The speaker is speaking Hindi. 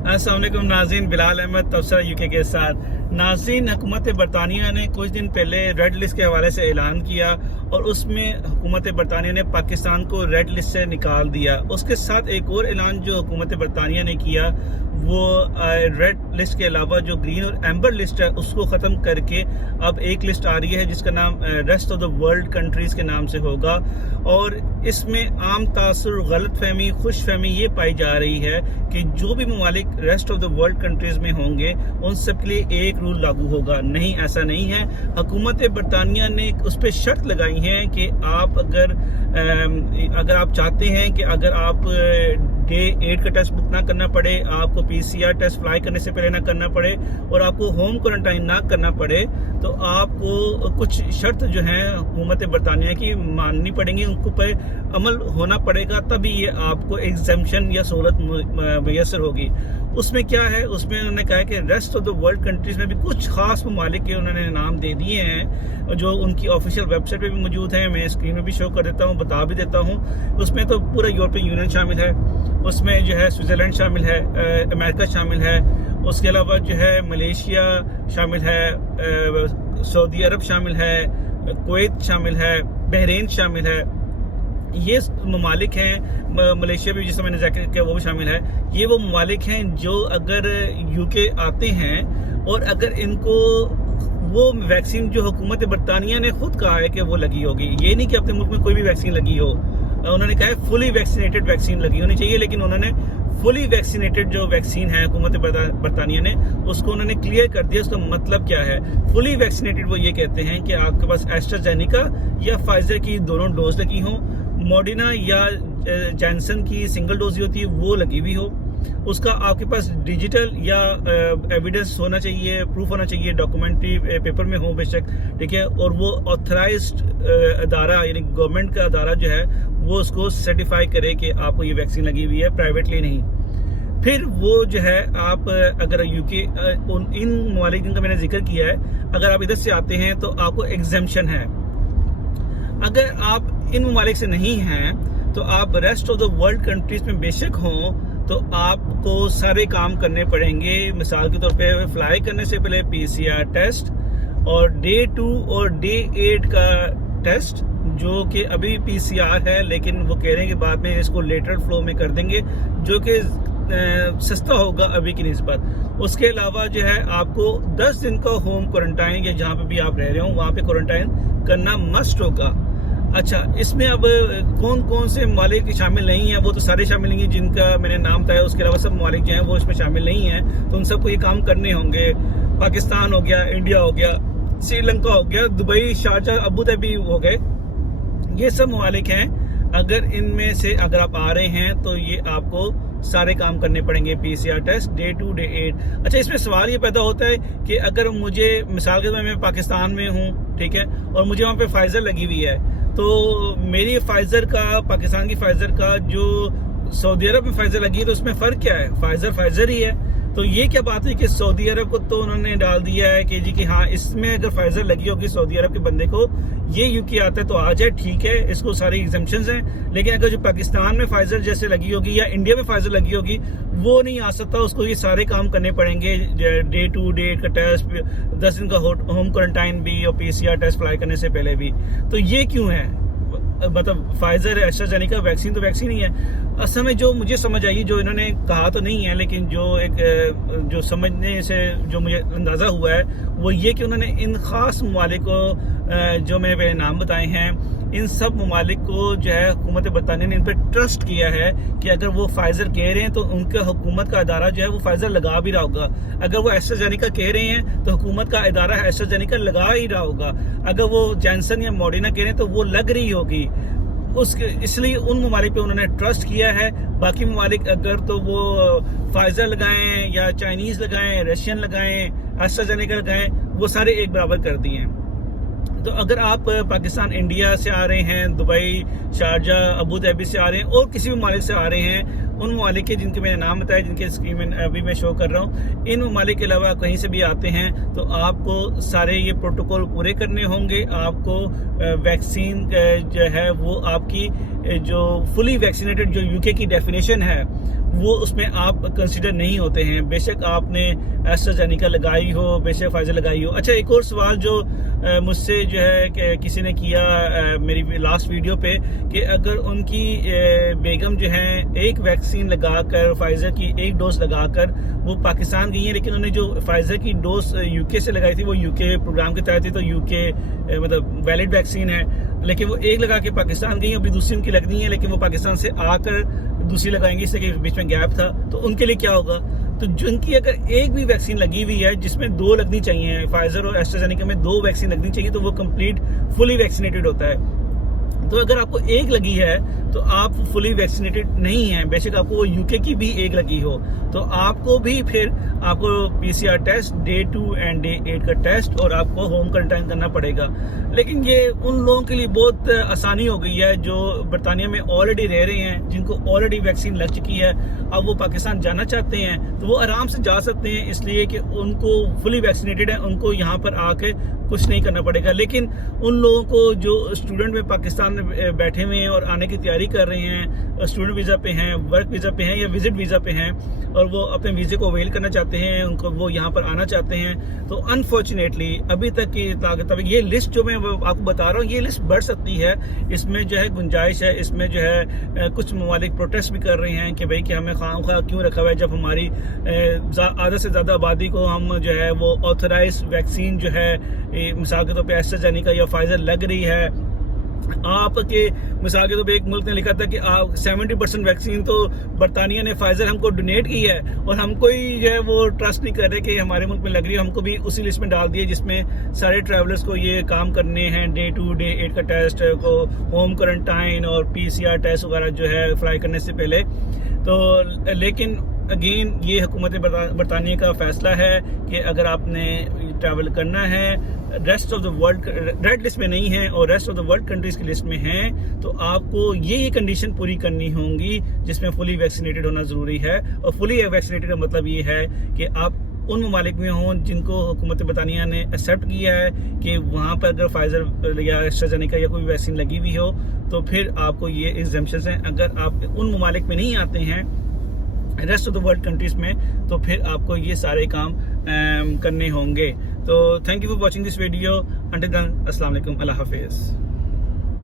अस्सलाम वालेकुम नाज़रीन, बिलाल अहमद तबसरा यूके के साथ। नाज़रीन, हुकूमत बरतानिया ने कुछ दिन पहले रेड लिस्ट के हवाले से ऐलान किया और उसमें हुकूमत बरतानिया ने पाकिस्तान को रेड लिस्ट से निकाल दिया। उसके साथ एक और ऐलान जो हुकूमत बरतानिया ने किया वो रेड लिस्ट के अलावा जो ग्रीन और एम्बर लिस्ट है उसको ख़त्म करके अब एक लिस्ट आ रही है जिसका नाम rest of the world countries के नाम से होगा। और इसमें आम तासुर, गलत फहमी, खुश फहमी ये पाई जा रही है कि जो भी ममालिक rest of the world countries में होंगे उन सब के लिए एक रूल लागू होगा। नहीं, ऐसा नहीं है। हुकूमत बरतानिया ने उस पर शर्त लगाई है कि आप अगर आप चाहते हैं कि अगर आप डे 8 का टेस्ट बुक ना करना पड़े, आपको PCR टेस्ट फ्लाई करने से पहले ना करना पड़े और आपको होम क्वारंटाइन ना करना पड़े, तो आपको कुछ शर्त जो है हुकूमत बरतानिया की माननी पड़ेंगी, उनको पर अमल होना पड़ेगा, तभी ये आपको एग्जम्पशन या सहूलत मैसर होगी। उसमें क्या है, उसमें उन्होंने कहा है कि rest of the world countries में भी कुछ खास ममालिक के उन्होंने नाम दे दिए हैं जो उनकी ऑफिशियल वेबसाइट पे भी मौजूद हैं। मैं स्क्रीन में भी शो कर देता हूँ, बता भी देता हूँ। उसमें तो पूरा यूरोपियन यूनियन शामिल है, उसमें जो है स्विट्ज़रलैंड शामिल है, अमेरिका शामिल है, उसके अलावा जो है मलेशिया शामिल है, सऊदी अरब शामिल है, कुवैत शामिल है, बहरीन शामिल है। ये ममालिक हैं, मलेशिया भी जिसमें मैंने जिक्र किया वो भी शामिल है। ये वो ममालिक हैं जो अगर यूके आते हैं और अगर इनको वो वैक्सीन जो हुकूमत बरतानिया ने खुद कहा है कि वो लगी होगी, ये नहीं कि अपने मुल्क में कोई भी वैक्सीन लगी हो, उन्होंने कहा है फुली वैक्सीनेटेड वैक्सीन लगी होनी चाहिए, लेकिन उन्होंने फुली वैक्सीनेटेड जो वैक्सीन है हुकूमत बरतानिया ने उसको उन्होंने क्लियर कर दिया। उसका मतलब क्या है? फुली वैक्सीनेटेड वो ये कहते हैं कि आपके पास एस्ट्राजेनेका या फाइजर की दोनों डोज लगी हो, मॉडर्ना या जॉनसन की सिंगल डोज होती है वो लगी हुई हो, उसका आपके पास डिजिटल या एविडेंस होना चाहिए, प्रूफ होना चाहिए, डॉक्यूमेंट्री पेपर में हो बेशक, ठीक है, और वो ऑथराइज्ड अदारा यानी गवर्नमेंट का अदारा जो है वो उसको सर्टिफाई करे कि आपको ये वैक्सीन लगी हुई है, प्राइवेटली नहीं। फिर वो जो है आप अगर यूके इन ममालिक का मैंने जिक्र किया है, अगर आप इधर से आते हैं तो आपको एग्जम्पशन है। अगर आप इन ममालिक से नहीं हैं तो आप rest of the world countries में बेशक हों तो आपको सारे काम करने पड़ेंगे। मिसाल के तौर पे फ्लाई करने से पहले PCR टेस्ट और डे 2 और डे 8 का टेस्ट, जो कि अभी PCR है लेकिन वो कह रहे हैं कि बाद में इसको लेटरल फ्लो में कर देंगे, जो कि सस्ता होगा अभी की निस्बत। उसके अलावा जो है आपको 10 दिन का होम क्वारंटाइन या जहाँ पे भी आप रह रहे हो वहाँ पे क्वारंटाइन करना मस्ट होगा। अच्छा, इसमें अब कौन कौन से ममालिक शामिल नहीं हैं, वो तो सारे शामिल नहीं हैं जिनका मैंने नाम बताया। उसके अलावा सब ममालिक जो हैं वो इसमें शामिल नहीं हैं, तो उन सबको ये काम करने होंगे। पाकिस्तान हो गया, इंडिया हो गया, श्रीलंका हो गया, दुबई, शारजा, अबू धाबी हो गए, ये सब ममालिक हैं। अगर इनमें से अगर आप आ रहे हैं तो ये आपको सारे काम करने पड़ेंगे, PCR टेस्ट डे 2 डे 8। अच्छा, इसमें सवाल ये पैदा होता है कि अगर मुझे मिसाल के तौर पर मैं पाकिस्तान में हूँ, ठीक है, और मुझे वहाँ पे फाइजर लगी हुई है, तो मेरी फाइजर का, पाकिस्तान की फाइजर का जो सऊदी अरब में फाइजर लगी है तो उसमें फ़र्क क्या है? फाइजर ही है। तो ये क्या बात है कि सऊदी अरब को तो उन्होंने डाल दिया है कि जी कि हाँ, इसमें अगर फाइजर लगी होगी सऊदी अरब के बंदे को, ये यूके आता है तो आ जाए, ठीक है, इसको सारे एग्जम्पशंस हैं। लेकिन अगर जो पाकिस्तान में फाइजर जैसे लगी होगी या इंडिया में फाइजर लगी होगी वो नहीं आ सकता, उसको ये सारे काम करने पड़ेंगे, डे 2 डे 8 का टेस्ट, 10 दिन का होम क्वारंटाइन भी और PCR टेस्ट फ्लाई करने से पहले भी। तो ये क्यों है? मतलब फाइजर, एस्ट्राजेनेका वैक्सीन तो वैक्सीन ही है। असल में जो मुझे समझ आई, जो इन्होंने कहा तो नहीं है लेकिन जो समझने से जो मुझे अंदाज़ा हुआ है वो ये कि उन्होंने इन ख़ास ममालिक को जो मैंने नाम बताए हैं, इन सब ममालिक को जो है हुकूमत बरतानिया ने इन पर ट्रस्ट किया है कि अगर वो फाइजर कह रहे हैं तो उनका हुकूमत का अदारा जो है वो फाइजर लगा भी रहा होगा। अगर वो एस्ट्राजेनेका कह रहे हैं तो हुकूमत का अदारा एस्ट्राजेनेका लगा ही रहा होगा। अगर वो जॉनसन या मॉडर्ना कह रहे हैं तो वो लग रही होगी। इसलिए उन ममालिक पे उन्होंने ट्रस्ट किया है। बाकी ममालिक अगर तो वो फाइजर लगाएं या चाइनीज़ लगाएं, रशियन लगाएं, एस्ट्राजेनेका लगाएं, वो सारे एक बराबर कर दिए हैं। तो अगर आप पाकिस्तान, इंडिया से आ रहे हैं, दुबई, शारजा, अबू धाबी से आ रहे हैं और किसी भी ममालिक से आ रहे हैं, उन ममालिक के जिनके मैंने नाम बताया, जिनके स्क्रीन में अभी मैं शो कर रहा हूँ, इन ममालिक के अलावा कहीं से भी आते हैं तो आपको सारे ये प्रोटोकॉल पूरे करने होंगे। आपको वैक्सीन जो है वो आपकी जो फुली वैक्सीनेटेड जो यूके की डेफिनेशन है वो उसमें आप कंसिडर नहीं होते हैं, बेशक आपने एस्ट्राजेनेका लगाई हो, बेशक फाइजर लगाई हो। अच्छा, एक और सवाल जो मुझसे जो है कि किसी ने किया मेरी लास्ट वीडियो पे कि अगर उनकी बेगम जो है एक वैक्सीन लगाकर, फाइजर की एक डोज लगाकर वो पाकिस्तान गई है, लेकिन उन्होंने जो फाइजर की डोज यूके से लगाई थी वो यूके प्रोग्राम के तहत थी, तो यूके मतलब वैलिड वैक्सीन है, लेकिन वो एक लगा के पाकिस्तान गई, अभी दूसरी उनकी लगनी है, लेकिन वो पाकिस्तान से आकर दूसरी लगाएंगी, इससे बीच में गैप था, तो उनके लिए क्या होगा? तो जिनकी अगर एक भी वैक्सीन लगी हुई है, जिसमें 2 लगनी चाहिए, फाइजर और एस्ट्राजेनेका में 2 वैक्सीन लगनी चाहिए, तो वो कंप्लीट फुली वैक्सीनेटेड होता है। तो अगर आपको एक लगी है तो आप फुली वैक्सीनेटेड नहीं हैं, बेशक आपको वो यूके की भी एक लगी हो, तो आपको भी फिर आपको PCR test day 2 and day 8 का टेस्ट और आपको होम क्वारंटाइन करना पड़ेगा। लेकिन ये उन लोगों के लिए बहुत आसानी हो गई है जो बरतानिया में ऑलरेडी रह रहे हैं, जिनको ऑलरेडी वैक्सीन लग चुकी है, अब वो पाकिस्तान जाना चाहते हैं तो वो आराम से जा सकते हैं, इसलिए कि उनको फुली वैक्सीनेटेड है, उनको यहाँ पर आके कुछ नहीं करना पड़ेगा। लेकिन उन लोगों को जो स्टूडेंट में पाकिस्तान में बैठे हुए हैं और आने की तैयारी कर रहे हैं, स्टूडेंट वीज़ा पे हैं, वर्क वीज़ा पे हैं या विजिट वीज़ा पे हैं, और वो अपने वीज़े को अवेल करना चाहते हैं, उनको वो यहाँ पर आना चाहते हैं, तो अनफॉर्चुनेटली अभी तक की ताकत ये लिस्ट जो मैं आपको बता रहा हूँ, ये लिस्ट बढ़ सकती है, इसमें जो है गुंजाइश है, इसमें जो है कुछ ममालिक प्रोटेस्ट भी कर रहे हैं कि भाई कि हमें खामखा क्यों रखा हुआ है, जब हमारी आधा से ज़्यादा आबादी को हम जो है वो ऑथराइज वैक्सीन जो है मिसाल के तौर पे एस्ट्राजेनेका या फाइजर लग रही है। आपके मिसाल के तौर पे एक मुल्क ने लिखा था कि 70% वैक्सीन तो बरतानिया ने फाइजर हमको डोनेट की है, और हमको ही जो है वो ट्रस्ट नहीं कर रहे कि हमारे मुल्क में लग रही है, हमको भी उसी लिस्ट में डाल दिए जिसमें सारे ट्रैवलर्स को ये काम करने हैं, डे 2 डे 8 का टेस्ट को, होम क्वारंटाइन और पीसीआर टेस्ट वगैरह जो है फ्लाई करने से पहले। तो लेकिन अगेन ये हुकूमत बरतानिया का फैसला है कि अगर आपने ट्रैवल करना है, rest of the world red list में नहीं है और rest of the world countries की लिस्ट में हैं, तो आपको ये कंडीशन पूरी करनी होंगी जिसमें फुली वैक्सीनेटेड होना ज़रूरी है। और फुली वैक्सीनेटेड का मतलब ये है कि आप उन ममालिक में हों जिनको हुकूमत बरतानिया ने एक्सेप्ट किया है कि वहाँ पर अगर फाइजर या एस्ट्राजेनेका या कोई वैक्सीन लगी हुई हो, तो फिर आपको ये एग्जेम्पशंस हैं। अगर आप उन ममालिक में नहीं आते हैं, rest of the world countries में, तो फिर आपको ये सारे काम करने होंगे। तो thank you for watching this video. Until then, अस्सलाम वालेकुम, अल्लाह हाफिज़।